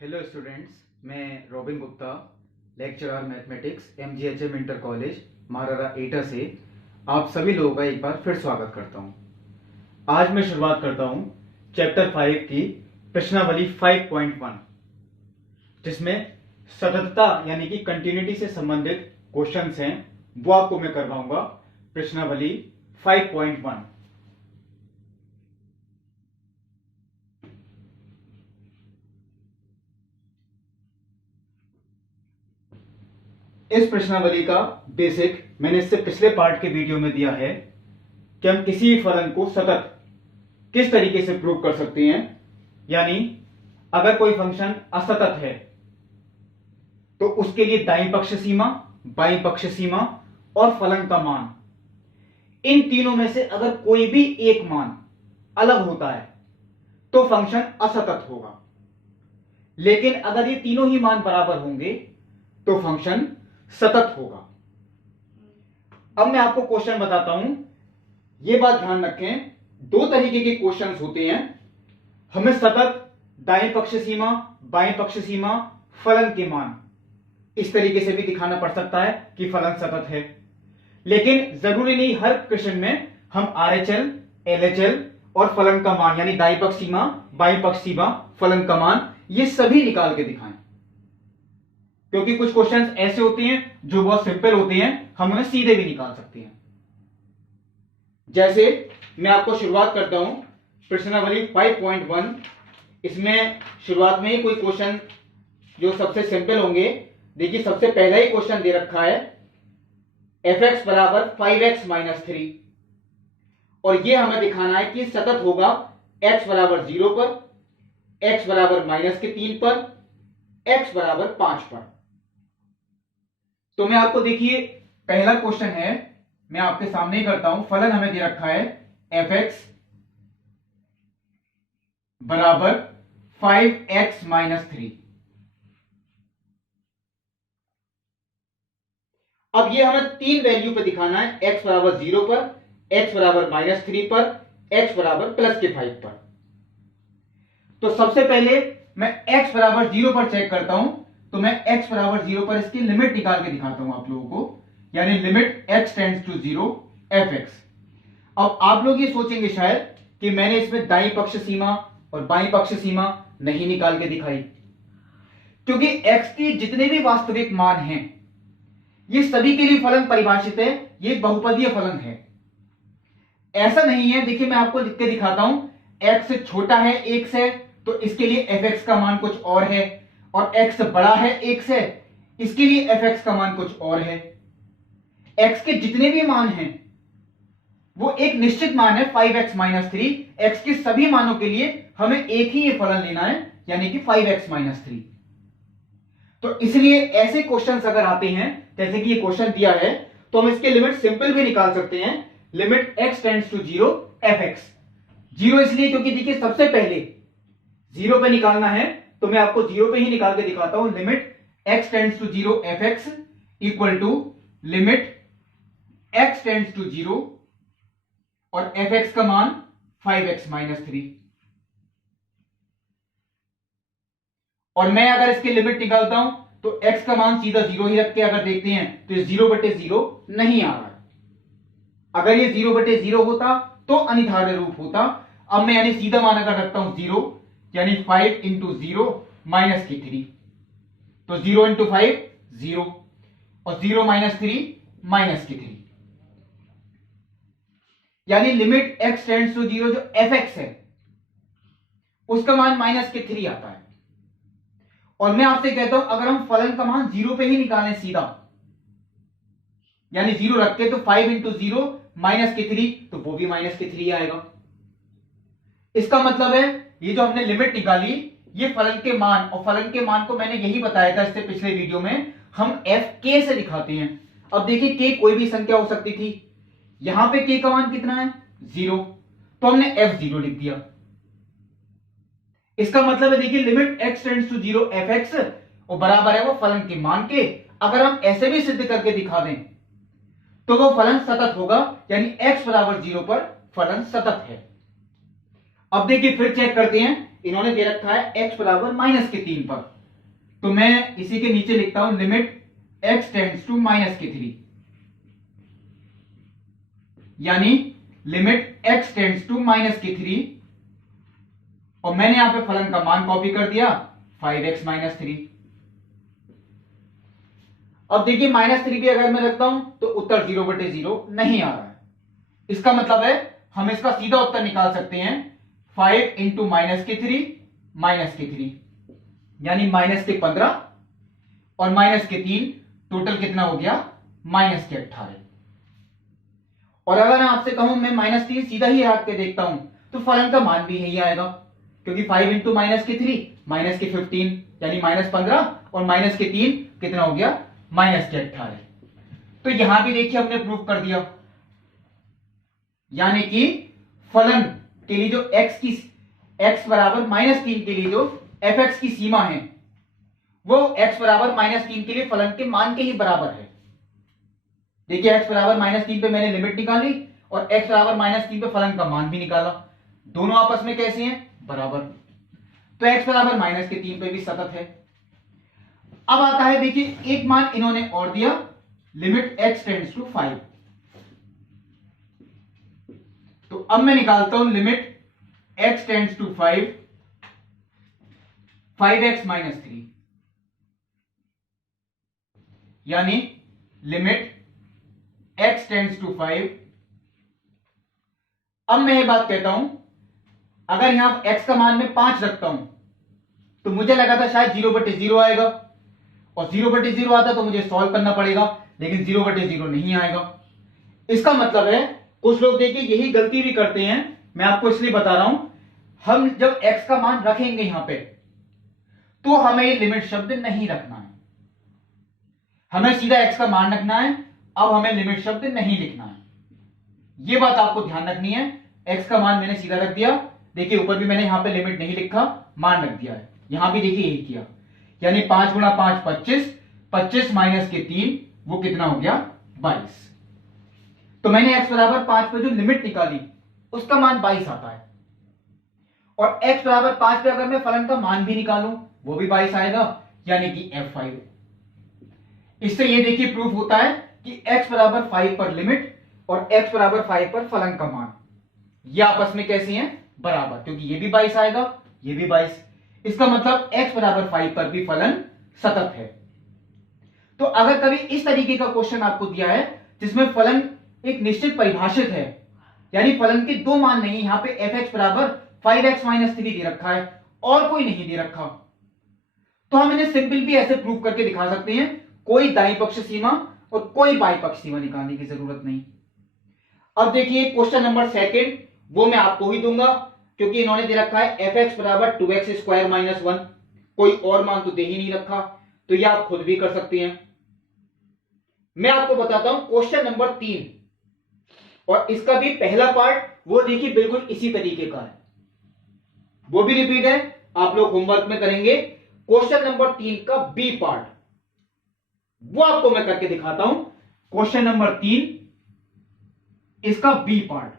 Hello students, मैं Robin Gupta, lecturer mathematics MGHM inter college Maharara Etah से आप सभी लोगों का एक बार फिर स्वागत करता हूं। आज मैं शुरुआत करता हूं चैप्टर 5 की प्रश्नावली 5.1, जिसमें सततता यानी कि कंटिन्यूटी से संबंधित क्वेश्चंस हैं, वो आपको मैं करवाऊंगा। प्रश्नावली 5.1। इस प्रश्नावली का बेसिक मैंने इससे पिछले पार्ट के वीडियो में दिया है कि हम किसी भी फलन को सतत किस तरीके से प्रूव कर सकते हैं। यानी अगर कोई फंक्शन असतत है तो उसके लिए दाईं पक्ष सीमा, बाईं पक्ष सीमा और फलन का मान, इन तीनों में से अगर कोई भी एक मान अलग होता है तो फंक्शन असतत होगा। लेकिन अगर ये तीनों ही मान बराबर होंगे तो फंक्शन सतत होगा। अब मैं आपको क्वेश्चन बताता हूं, यह बात ध्यान रखें, दो तरीके के क्वेश्चंस होते हैं। हमें सतत दाएं पक्ष सीमा, बाएं पक्ष सीमा, फलन के मान इस तरीके से भी दिखाना पड़ सकता है कि फलन सतत है। लेकिन जरूरी नहीं हर क्वेश्चन में हम RHL, LHL और फलन का मान यानी दाईं पक्ष सीमा, बाईं पक्ष सीमा, फलन का मान ये सभी निकाल के दिखाएं, क्योंकि कुछ क्वेश्चंस ऐसे होते हैं जो बहुत सिंपल होते हैं, हम उन्हें सीधे भी निकाल सकते हैं। जैसे मैं आपको शुरुआत करता हूं प्रश्नावली 5.1। इसमें शुरुआत में ही कोई क्वेश्चन जो सबसे सिंपल होंगे। देखिए, सबसे पहला ही क्वेश्चन दे रखा है fx बराबर 5x - 3, और यह हमें दिखाना है कि सतत होगा x बराबर 0 पर, x बराबर -3 पर, x बराबर 5 पर। तो मैं आपको, देखिए, पहला क्वेश्चन है, मैं आपके सामने ही करता हूं। फलन हमें दे रखा है fx बराबर 5x - 3। अब ये हमें तीन वैल्यू पे दिखाना है, x बराबर 0 पर, x बराबर -3 पर, x बराबर +5 पर। तो सबसे पहले मैं x बराबर 0 पर चेक करता हूं। तो मैं x बराबर 0 पर इसकी लिमिट निकाल के दिखाता हूं आप लोगों को, यानी limit x tends to 0 fx। अब आप लोग ये सोचेंगे शायद कि मैंने इसमें दाईं पक्ष सीमा और बाईं पक्ष सीमा नहीं निकाल के दिखाई, क्योंकि x के जितने भी वास्तविक मान हैं ये सभी के लिए फलन परिभाषित है, ये बहुपदीय फलन है। ऐसा नहीं है, देखिए मैं आपको लिख के दिखाता हूं, x छोटा है 1 से तो इसके लिए fx का मान कुछ और है, और x बड़ा है 1 से, इसके लिए fx का मान कुछ और है। x के जितने भी मान हैं वो एक निश्चित मान है 5x - 3। x के सभी मानों के लिए हमें एक ही ये फलन लेना है, यानी कि 5x - 3। तो इसलिए ऐसे क्वेश्चंस अगर आते हैं, जैसे कि ये क्वेश्चन दिया है, तो हम इसके लिमिट सिंपल भी निकाल सकते हैं। Limit x tends to 0 fx। 0 इसलिए क्योंकि देखिए सबसे पहले 0 पे निकालना है, तो मैं आपको 0 पे ही निकाल के दिखाता हूं। Limit x tends to 0 fx equal to limit x tends to 0 और fx का मान 5x - 3। और मैं अगर इसकी लिमिट निकालता हूं तो x का मान सीधा 0 ही रख के अगर देखते हैं तो ये 0/0 नहीं आ रहा है। अगर ये 0/0 होता तो अनिधार्य रूप होता। अब मैं यानी सीधा मान अगर रखता हूं 0, यानी 5 × 0 -3, तो 0 × 5 0 और 0 - 3 -3, यानी लिमिट x टेंड्स टू 0 जो fx है उसका मान -3 आता है। और मैं आपसे कहता हूं अगर हम फलन का मान 0 पे ही निकालें सीधा, यानी 0 रख के, तो 5 × 0 -3, तो वो भी -3 आएगा। इसका मतलब है ये जो हमने लिमिट निकाली ये फलन के मान, और फलन के मान को मैंने यही बताया था इससे पिछले वीडियो में, हम fk से दिखाते हैं। अब देखिए k कोई भी संख्या हो सकती थी, यहां पे k का मान कितना है 0, तो हमने f0 लिख दिया। इसका मतलब है देखिए limit x tends to 0 fx और बराबर है वो फलन के मान के। अगर हम ऐसे भी सिद्ध करके दिखा दें तो वो फलन सतत होगा, यानी x बराबर 0 पर फलन सतत है। अब देखिए फिर चेक करते हैं इन्होंने दे रखा है x बराबर -3 पर, तो मैं इसी के नीचे लिखता हूं लिमिट x टेंड्स टू -3, यानी लिमिट x टेंड्स टू -3, और मैंने यहां पे फलन का मान कॉपी कर दिया 5x - 3। अब देखिए -3 भी अगर मैं रखता हूं तो उत्तर 0/0 नहीं आ रहा है। इसका मतलब है हम इसका सीधा उत्तर निकाल सकते हैं 5 इंटू -3 यानी -15 और -3 टोटल कितना हो गया -18। और अगर मैं आपसे कहूं मैं -3 सीधा ही रख के देखता हूं तो फलन का मान भी यही आएगा, क्योंकि 5 इंटू -3 -15 यानी -15 और -3 कितना हो गया -18। तो यहां भी देखिए हमने प्रूफ कर दिया, यानी कि फलन के लिए जो x बराबर -3 के लिए जो fx की सीमा है वो x बराबर -3 के लिए फलन के मान के ही बराबर है। देखिए x बराबर -3 पे मैंने लिमिट निकाली और x बराबर -3 पे फलन का मान भी निकाला, दोनों आपस में कैसे हैं बराबर, तो x बराबर -3 पे भी सतत है। अब आता है देखिए एक मान इन्होंने और दिया, लिमिट x टेंड्स टू 5, तो अब मैं निकालता हूं limit x tends to 5x - 3, यानी लिमिट x टेंड्स टू 5। अब मैं ये बात कहता हूं, अगर यहां x का मान मैं 5 रखता हूं तो मुझे लगा था शायद 0/0 आएगा, और 0/0 आता तो मुझे सॉल्व करना पड़ेगा, लेकिन 0/0 नहीं आएगा। इसका मतलब है कुछ लोग देखिए यही गलती भी करते हैं, मैं आपको इसलिए बता रहा हूं, हम जब x का मान रखेंगे यहां पे तो हमें ये लिमिट शब्द नहीं रखना है, हमें सीधा x का मान रखना है। अब हमें लिमिट शब्द नहीं लिखना है, ये बात आपको ध्यान रखनी है। x का मान मैंने सीधा रख दिया, देखिए ऊपर भी मैंने यहां पे लिमिट नहीं लिखा, मान रख दिया है, यहां भी देखिए यही किया, यानी 5 गुणा 5 25, 25 -3 वो कितना हो गया 22। तो मैंने x बराबर 5 पे जो लिमिट निकाली उसका मान 22 आता है, और x बराबर 5 पे अगर मैं फलन का मान भी निकालूं वो भी 22 आएगा, यानी कि f5। इससे ये देखिए प्रूफ होता है कि x बराबर 5 पर लिमिट और x बराबर 5 पर फलन का मान ये आपस में कैसे हैं बराबर, क्योंकि ये भी 22 आएगा ये भी 22। इसका मतलब x बराबर 5 पर भी फलन सतत है। तो अगर कभी इस तरीके का क्वेश्चन आपको दिया है जिसमें फलन एक निश्चित परिभाषित है, यानी फलन के दो मान नहीं, यहां पे fx बराबर 5x - 3 दे रखा है और कोई नहीं दे रखा, तो हम इन्हें सिंपल भी ऐसे प्रूव करके दिखा सकते हैं, कोई दाई पक्ष सीमा और कोई बाई पक्ष सीमा निकालने की जरूरत नहीं। अब देखिए क्वेश्चन नंबर 2 वो मैं आपको ही दूंगा, क्योंकि इन्होंने दे रखा है fx बराबर 2x² - 1, कोई और मान तो दे ही नहीं रखा, तो यह आप खुद भी कर सकते हैं। मैं आपको बताता हूं क्वेश्चन नंबर 3, और इसका भी पहला पार्ट वो देखिए बिल्कुल इसी तरीके का है, वो भी रिपीट है, आप लोग होमवर्क में करेंगे। क्वेश्चन नंबर 3 का बी पार्ट वो आपको मैं करके दिखाता हूं, क्वेश्चन नंबर 3 इसका बी पार्ट,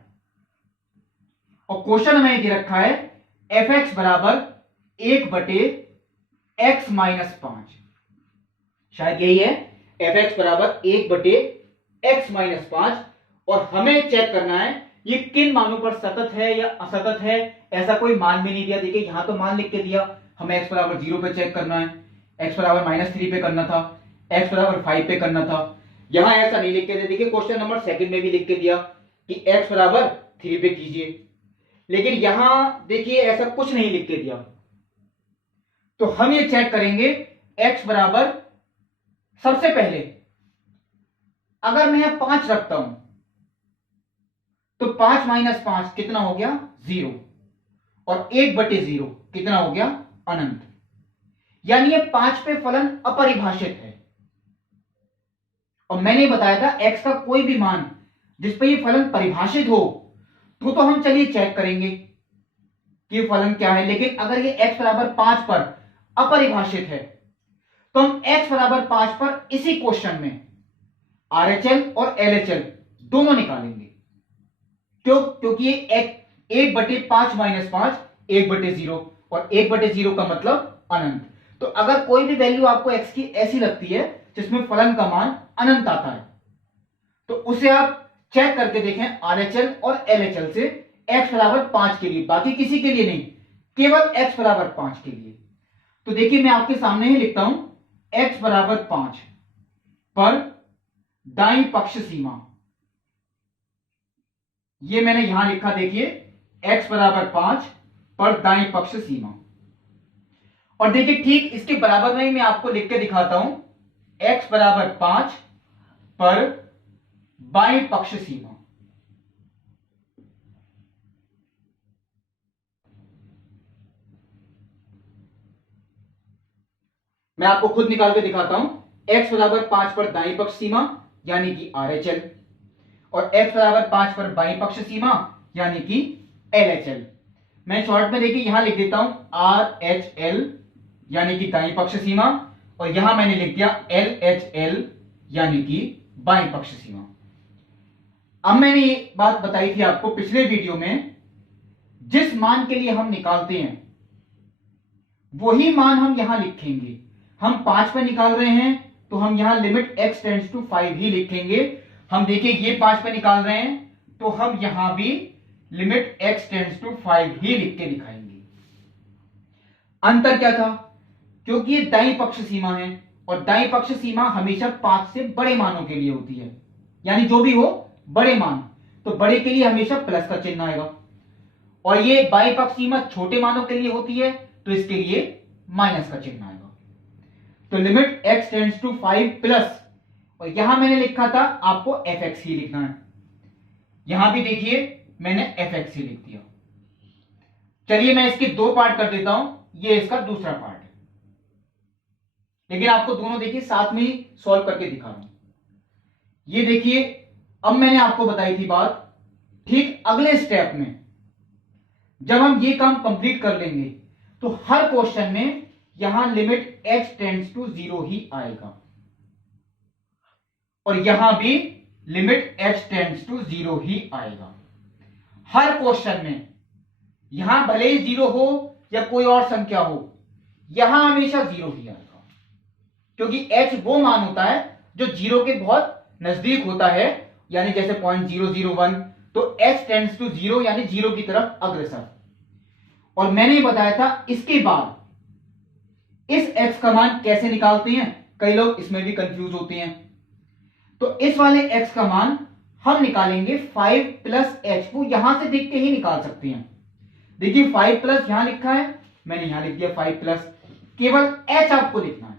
और क्वेश्चन हमें दे रखा है fx बराबर 1/x - 5, शायद यही है, fx बराबर 1/x - 5, और हमें चेक करना है ये किन मानों पर सतत है या असतत है। ऐसा कोई मान भी नहीं दिया, देखिए यहां तो मान लिख के दिया, हमें x बराबर 0 पे चेक करना है, x बराबर -3 पे करना था, x बराबर 5 पे करना था, यहां ऐसा नहीं लिख के दिया। देखिए क्वेश्चन नंबर 2 में भी लिख के दिया कि x बराबर 3 पे कीजिए, लेकिन यहां देखिए ऐसा कुछ नहीं लिख के दिया, तो हम ये चेक करेंगे x बराबर, सबसे पहले अगर मैं यहां 5 रखता हूं तो 5 - 5 कितना हो गया 0, और 1/0 कितना हो गया अनंत, यानी ये 5 पे फलन अपरिभाषित है। और मैंने बताया था x का कोई भी मान जिस पे ये फलन परिभाषित हो तो हम चलिए चेक करेंगे कि ये फलन क्या है, लेकिन अगर ये x बराबर 5 पर अपरिभाषित है तो हम x बराबर 5 पर इसी क्वेश्चन में RHL और LHL दोनों निकालेंगे, क्योंकि ये 1/5 - 5 1/0, और 1/0 का मतलब अनंत। तो अगर कोई भी वैल्यू आपको x की ऐसी लगती है जिसमें फलन का मान अनंत आता है, तो उसे आप चेक करके देखें RHL और LHL से x बराबर 5 के लिए, बाकी किसी के लिए नहीं, केवल x बराबर 5 के लिए। तो देखिए मैं आपके सामने ही लिखता हूं, x बराबर 5 पर दाईं पक्ष सीमा, ये मैंने यहां लिखा, देखिए x बराबर 5 पर दाईं पक्ष सीमा। और देखिए ठीक इसके बराबर में ही मैं आपको लिख के दिखाता हूं, x बराबर 5 पर बाईं पक्ष सीमा। मैं आपको खुद निकाल के दिखाता हूं, x बराबर 5 पर दाईं पक्ष सीमा यानी कि RHL, और x बराबर 5 पर बाईं पक्ष सीमा यानी कि LHL। मैं शॉर्ट में देखिए यहां लिख देता हूं RHL यानी कि दाईं पक्ष सीमा, और यहां मैंने लिख दिया LHL यानी कि बाईं पक्ष सीमा। अब मैंने ये बात बताई थी आपको पिछले वीडियो में, जिस मान के लिए हम निकालते हैं वही मान हम यहां लिखेंगे। हम 5 पे निकाल रहे हैं तो हम यहां लिमिट x टेंड्स टू 5 ही लिखेंगे। हम देखिए ये 5 पे निकाल रहे हैं तो हम यहां भी लिमिट x टेंड्स टू 5 ही लिख के दिखाएंगे। अंतर क्या था? क्योंकि ये दाईं पक्ष सीमा है, और दाईं पक्ष सीमा हमेशा 5 से बड़े मानों के लिए होती है, यानी जो भी हो बड़े मान, तो बड़े के लिए हमेशा प्लस का चिन्ह आएगा, और ये बाईं पक्ष सीमा छोटे मानों के लिए होती है तो इसके लिए माइनस का चिन्ह आएगा। तो limit x tends to 5 plus, और यहां मैंने लिखा था आपको fx ही लिखना है, यहां भी देखिए मैंने fx ही लिख दिया। चलिए मैं इसके दो पार्ट कर देता हूं, ये इसका दूसरा पार्ट है, लेकिन आपको दोनों देखिए साथ में ही सॉल्व करके दिखा रहा हूं। ये देखिए अब मैंने आपको बताई थी बात, ठीक अगले स्टेप में जब हम ये काम कंप्लीट कर लेंगे तो हर क्वेश्चन में यहां लिमिट h टेंड्स टू 0 ही आएगा, और यहां भी लिमिट h टेंड्स टू 0 ही आएगा हर क्वेश्चन में। यहां भले ही 0 हो या कोई और संख्या हो, यहां हमेशा 0 ही आएगा, क्योंकि h वो मान होता है जो 0 के बहुत नजदीक होता है, यानी जैसे 0.001, तो h टेंड्स टू 0 यानी 0 की तरफ अग्रसर। और मैंने बताया था इसके बाद इस x का मान कैसे निकालते हैं, कई लोग इसमें भी कंफ्यूज होते हैं। तो इस वाले x का मान हम निकालेंगे 5 प्लस h, वो यहां से देख के ही निकाल सकते हैं। देखिए 5 प्लस यहां लिखा है, मैंने यहां लिख दिया 5 प्लस, केवल h आपको लिखना है।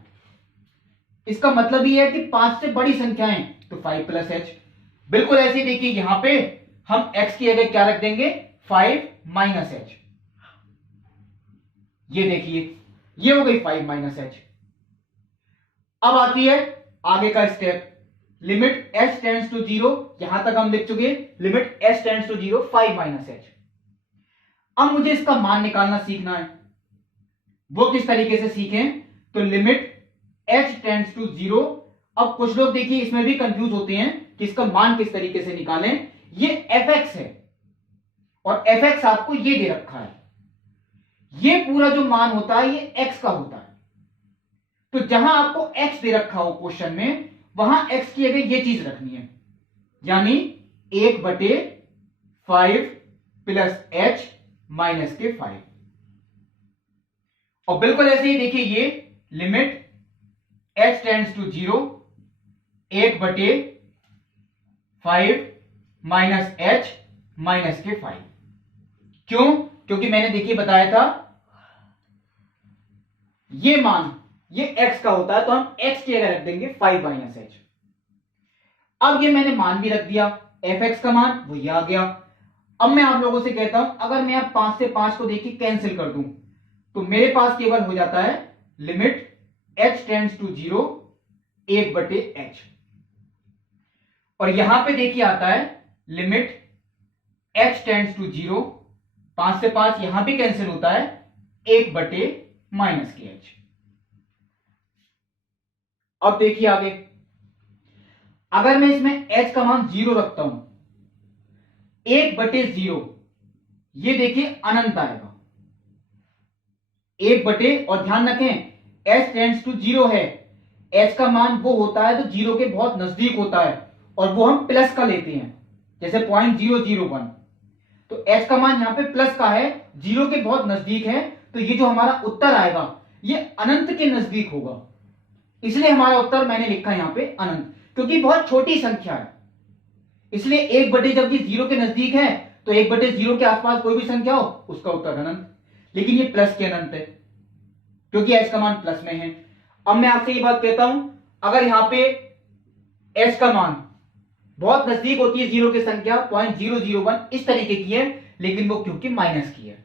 इसका मतलब ये है कि 5 से बड़ी संख्याएं तो 5 प्लस h। बिल्कुल ऐसे ही देखिए यहां पे हम x की जगह क्या रख देंगे, 5 माइनस h। ये देखिए ये हो गई 5 माइनस h। अब आती है आगे का step, limit h tends to 0, यहां तक हम लिख चुके, limit h tends to 0 5 minus h। अब मुझे इसका मान निकालना सीखना है। वो किस तरीके से सीखें, तो लिमिट h टेंड्स टू 0। अब कुछ लोग देखिए इसमें भी कंफ्यूज होते हैं कि इसका मान किस तरीके से निकालें। ये fx है और fx आपको ये दे रखा है, ये पूरा जो मान होता है ये x का होता है। तो जहां आपको x दे रखा हो क्वेश्चन में, वहां x की जगह ये चीज रखनी है, यानी 1/5 प्लस h माइनस के 5। और बिल्कुल ऐसे ही देखिए ये limit h tends to 0, 1/5 minus h minus के 5। क्यों? क्योंकि मैंने देखिए बताया था ये मान ये x का होता है, तो हम x की जगह रख देंगे 5 माइनस h। अब ये मैंने मान भी रख दिया, fx का मान वो ये आ गया। अब मैं आप लोगों से कहता हूं, अगर मैं अब 5 से 5 को देखिए कैंसिल कर दूं, तो मेरे पास केवल हो जाता है limit h tends to 0, 1/h। और यहां पे देखिए आता है लिमिट h टेंड्स टू 0, 5 से 5 यहां भी कैंसिल होता है, 1/माइनस के h। अब देखिए आगे, अगर मैं इसमें h का मान 0 रखता हूं, 1/0, ये देखिए अनंत आएगा। एक बटे, और ध्यान रखें h टेंड्स टू 0 है, h का मान वो होता है तो 0 के बहुत नजदीक होता है, और वो हम प्लस का लेते हैं, जैसे 0.001। तो h का मान यहां पे प्लस का है, 0 के बहुत नजदीक है, तो ये जो हमारा उत्तर आएगा ये अनंत के नजदीक होगा, इसलिए हमारा उत्तर मैंने लिखा यहां पे अनंत, क्योंकि बहुत छोटी संख्या है। इसलिए एक बटे जब ये 0 के नजदीक है तो 1/0 के आसपास कोई भी संख्या हो उसका उत्तर अनंत, लेकिन ये प्लस के अनंत है क्योंकि h का मान प्लस में है। अब मैं आपसे ये बात कहता हूं, अगर यहां पे h का मान बहुत नजदीक होती है 0 की संख्या 0.001 इस तरीके की है, लेकिन वो क्योंकि माइनस की है,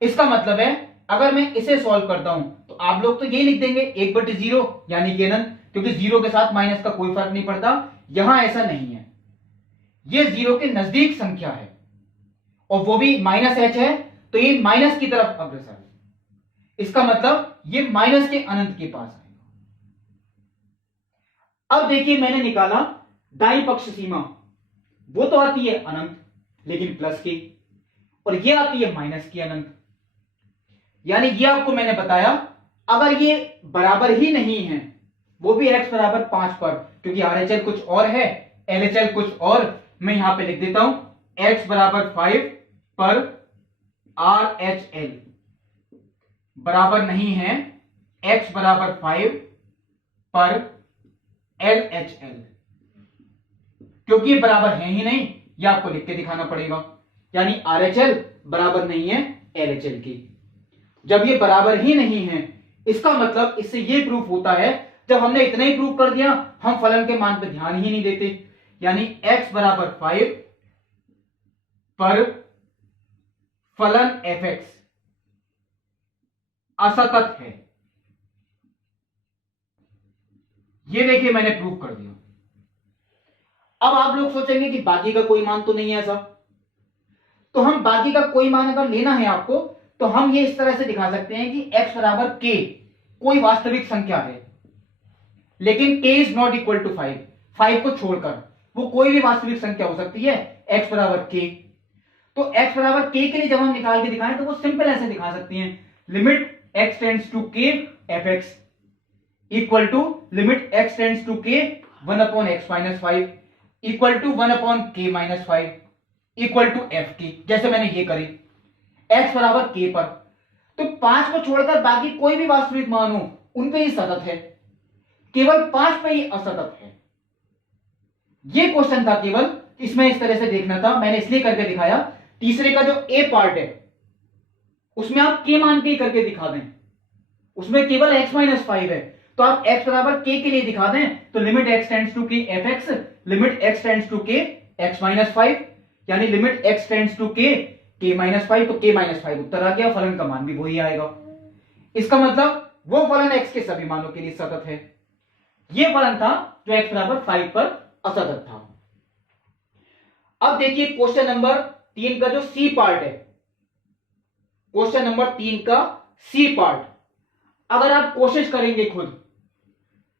इसका मतलब है अगर मैं इसे सॉल्व करता हूं तो आप लोग तो यही लिख देंगे 1/0 यानी कि अनंत, क्योंकि 0 के साथ माइनस का कोई फर्क नहीं पड़ता। यहां ऐसा नहीं है, ये 0 के नजदीक संख्या है और वो भी -h है, तो ये माइनस की तरफ अग्रसर है, इसका मतलब ये माइनस के अनंत के पास आएगा। अब देखिए मैंने निकाला दाईं पक्ष सीमा, वो तो आती है अनंत लेकिन प्लस की, और ये आती है माइनस की अनंत। यानी ये आपको मैंने बताया अगर ये बराबर ही नहीं है, वो भी x बराबर 5 पर, क्योंकि RHL कुछ और है LHL कुछ और, मैं यहां पे लिख देता हूं x बराबर 5 पर RHL बराबर नहीं है x बराबर 5 पर LHL, क्योंकि ये बराबर है ही नहीं, ये आपको लिख के दिखाना पड़ेगा। यानी RHL बराबर नहीं है LHL की। जब ये बराबर ही नहीं है, इसका मतलब इससे ये प्रूफ होता है, जब हमने इतना ही प्रूफ कर दिया हम फलन के मान पर ध्यान ही नहीं देते। यानी x बराबर 5 पर फलन fx असतत है, ये देखिए मैंने प्रूफ कर दिया। अब आप लोग सोचेंगे कि बाकी का कोई मान तो नहीं है ऐसा, तो हम बाकी का कोई मान अगर लेना है आपको तो हम ये इस तरह से दिखा सकते हैं कि x बराबर k कोई वास्तविक संख्या है, लेकिन k is not equal to 5, 5 को छोड़कर वो कोई भी वास्तविक संख्या हो सकती है x बराबर k। तो x बराबर k के लिए जब हम निकाल के दिखाएं तो वो सिंपल ऐसे दिखा सकते हैं, limit x tends to k fx equal to limit x tends to k 1/x - 5 equal to 1/k - 5 equal to f की, जैसे मैंने ये करी x बराबर k पर। तो 5 को छोड़कर बाकी कोई भी वास्तविक मान हो उन पे ही सतत है, केवल 5 पे ही असतत है। ये क्वेश्चन था, केवल इसमें इस तरह से देखना था, मैंने इसलिए करके दिखाया। तीसरे का जो ए पार्ट है उसमें आप k मान के ही करके दिखा दें, उसमें केवल x - 5 है, तो आप x बराबर k के लिए दिखा दें तो limit x tends to k fx limit x tends to k x - 5 यानी limit x tends to k k - 5, तो k - 5 उत्तर आ गया, फलन का मान भी वही आएगा। इसका मतलब वो फलन x के सभी मानों के लिए सतत है। ये फलन था जो x बराबर 5 पर असतत था। अब देखिए क्वेश्चन नंबर 3 का जो सी पार्ट है, क्वेश्चन नंबर 3 का सी पार्ट अगर आप कोशिश करेंगे खुद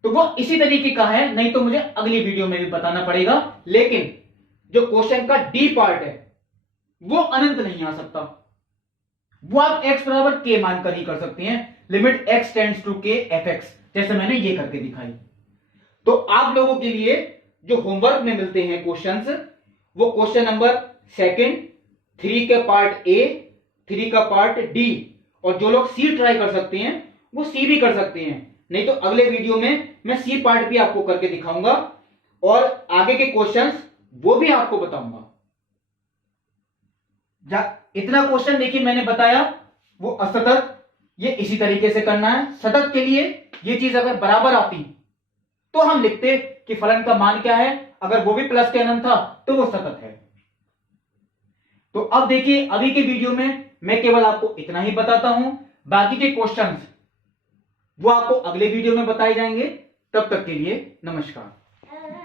तो वो इसी तरीके का है, नहीं तो मुझे अगली वीडियो में भी बताना पड़ेगा। लेकिन जो क्वेश्चन का डी पार्ट है वो अनंत नहीं आ सकता, वो आप x बराबर k मानकर ही कर सकते हैं, limit x tends to k fx, जैसे मैंने ये करके दिखाई। तो आप लोगों के लिए जो होमवर्क में मिलते हैं क्वेश्चंस, वो क्वेश्चन नंबर 2, 3 का पार्ट ए, 3 का पार्ट डी, और जो लोग सी ट्राई कर सकते हैं वो सी भी कर सकते हैं, नहीं तो अगले वीडियो में मैं सी पार्ट भी आपको करके दिखाऊंगा और आगे के क्वेश्चंस वो भी आपको बताऊंगा। इतना क्वेश्चन देखिए मैंने बताया वो असतत, ये इसी तरीके से करना है। सतत के लिए ये चीज अगर बराबर आती तो हम लिखते कि फलन का मान क्या है, अगर वो भी प्लस के अनंत था तो वो सतत है। तो अब देखिए अभी के वीडियो में मैं केवल आपको इतना ही बताता हूं, बाकी के क्वेश्चंस वो आपको अगले वीडियो में बताए जाएंगे। तब तक के लिए नमस्कार।